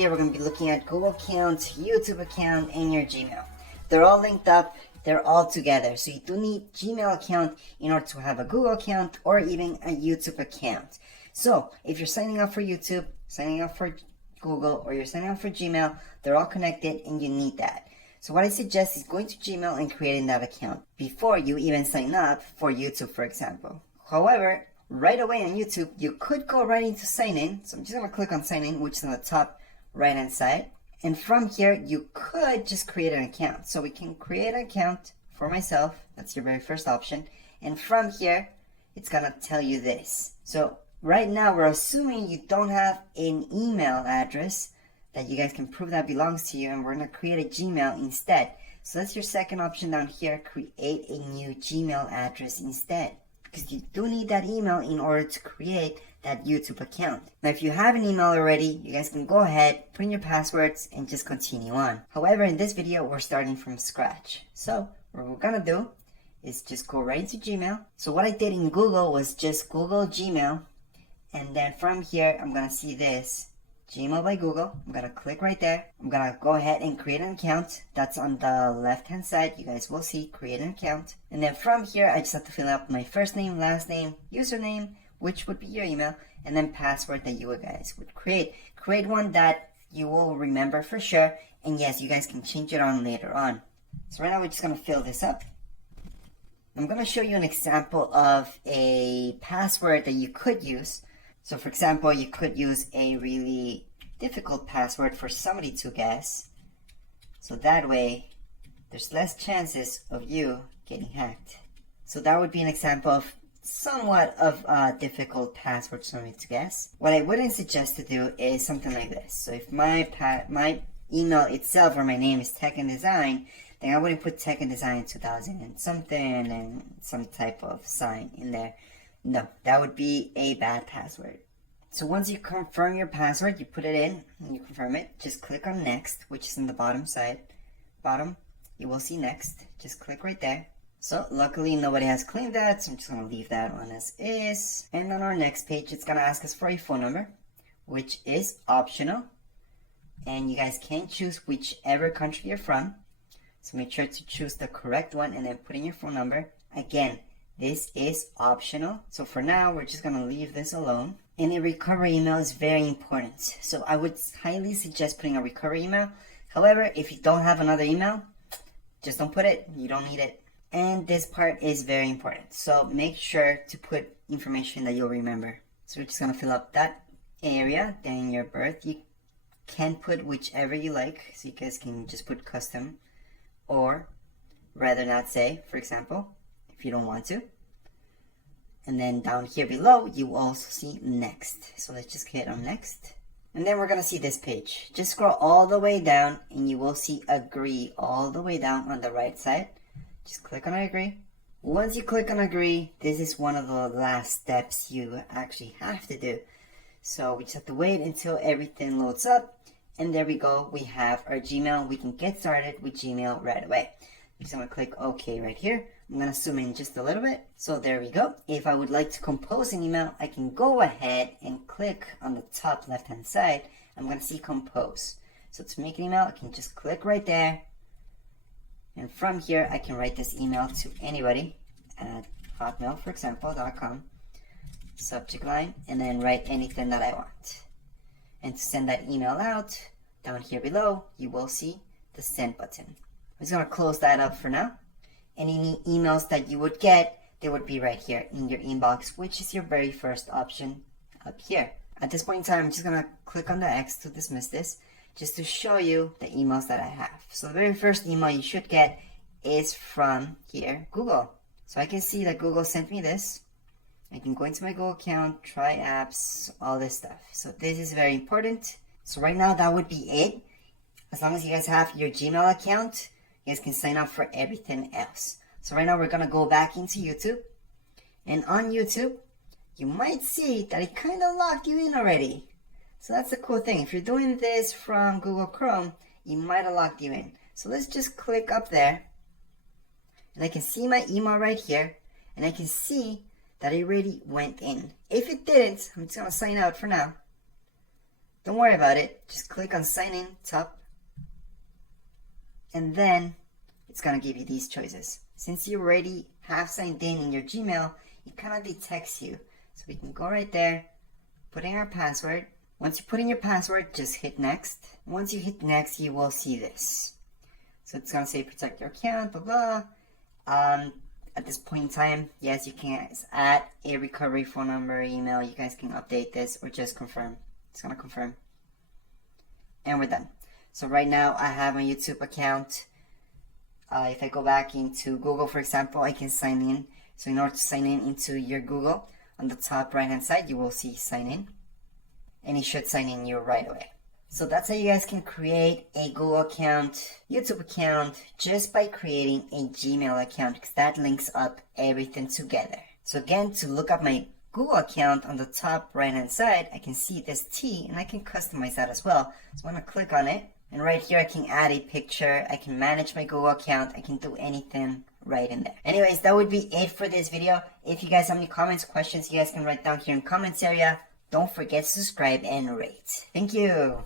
video, we're going to be looking at Google account, YouTube account, and your Gmail. They're all linked up. They're all together. So you do need Gmail account in order to have a Google account or even a YouTube account. So if you're signing up for YouTube, signing up for Google, or you're signing up for Gmail, they're all connected and you need that. So what I suggest is going to Gmail and creating that account before you even sign up for YouTube, for example. However, right away on YouTube, you could go right into sign in. So I'm just going to click on sign in, which is on the top right hand side. And from here, you could just create an account. So we can create an account for myself. That's your very first option. And from here, it's going to tell you this. So right now, we're assuming you don't have an email address that you guys can prove that belongs to you. And we're going to create a Gmail instead. So that's your second option down here. Create a new Gmail address instead. Because you do need that email in order to create that YouTube account. Now, if you have an email already, you guys can go ahead, put in your passwords, and just continue on. However, in this video, we're starting from scratch. So what we're gonna do is just go right into Gmail. So what I did in Google was just Google Gmail, and then from here, I'm gonna see this, Gmail by Google. I'm gonna click right there. I'm gonna go ahead and create an account. That's on the left hand side. You guys will see create an account. And then from here, I just have to fill out my first name, last name, username, which would be your email, and then password that you guys would create. Create one that you will remember for sure. And yes, you guys can change it on later on. So right now we're just gonna fill this up. I'm gonna show you an example of a password that you could use. So for example, you could use a really difficult password for somebody to guess. So that way, there's less chances of you getting hacked. So that would be an example of somewhat of a difficult password for me to guess. What I wouldn't suggest to do is something like this. So if my email itself or my name is Tech and Design, then I wouldn't put Tech and Design 2000 and something and some type of sign in there. No, that would be a bad password. So once you confirm your password, you put it in and you confirm it. Just click on next, which is in the bottom side. Bottom, you will see next. Just click right there. So luckily nobody has claimed that, so I'm just going to leave that one as is. And on our next page, it's going to ask us for a phone number, which is optional. And you guys can choose whichever country you're from. So make sure to choose the correct one and then put in your phone number. Again, this is optional. So for now, we're just going to leave this alone. And a recovery email is very important. So I would highly suggest putting a recovery email. However, if you don't have another email, just don't put it. You don't need it. And this part is very important. So make sure to put information that you'll remember. So we're just going to fill up that area. Then your birth, you can put whichever you like. So you guys can just put custom or rather not say, for example, if you don't want to. And then down here below, you will also see next. So let's just hit on next. And then we're going to see this page. Just scroll all the way down and you will see agree all the way down on the right side. Just click on agree. Once you click on agree, this is one of the last steps you actually have to do. So we just have to wait until everything loads up. And there we go. We have our Gmail. We can get started with Gmail right away. I'm just going to click OK right here. I'm going to zoom in just a little bit. So there we go. If I would like to compose an email, I can go ahead and click on the top left hand side. I'm going to see compose. So to make an email, I can just click right there. And from here, I can write this email to anybody at hotmail, for example, .com, subject line, and then write anything that I want. And to send that email out, down here below, you will see the send button. I'm just going to close that up for now. Any emails that you would get, they would be right here in your inbox, which is your very first option up here. At this point in time, I'm just going to click on the X to dismiss this, just to show you the emails that I have. So the very first email you should get is from here, Google. So I can see that Google sent me this. I can go into my Google account, try apps, all this stuff. So this is very important. So right now that would be it. As long as you guys have your Gmail account, you guys can sign up for everything else. So right now we're going to go back into YouTube. And on YouTube, you might see that it kind of locked you in already. So that's the cool thing. If you're doing this from Google Chrome, it might have locked you in. So let's just click up there. And I can see my email right here. And I can see that it already went in. If it didn't, I'm just going to sign out for now. Don't worry about it. Just click on sign in top. And then it's gonna give you these choices. Since you already have signed in your Gmail, it kind of detects you. So we can go right there, put in our password. Once you put in your password, just hit next. Once you hit next, you will see this. So it's gonna say protect your account, blah blah. At this point in time, yes, you can add a recovery phone number, email. You guys can update this or just confirm. It's gonna confirm. And we're done. So right now I have my YouTube account. If I go back into Google, for example, I can sign in. So in order to sign in into your Google, on the top right hand side, you will see sign in. And it should sign in you right away. So that's how you guys can create a Google account, YouTube account, just by creating a Gmail account, because that links up everything together. So again, to look up my Google account on the top right hand side, I can see this T and I can customize that as well. So I'm going to click on it, and right here I can add a picture, I can manage my Google account, I can do anything right in there. Anyways, that would be it for this video. If you guys have any comments, questions, you guys can write down here in the comments area. Don't forget to subscribe and rate. Thank you.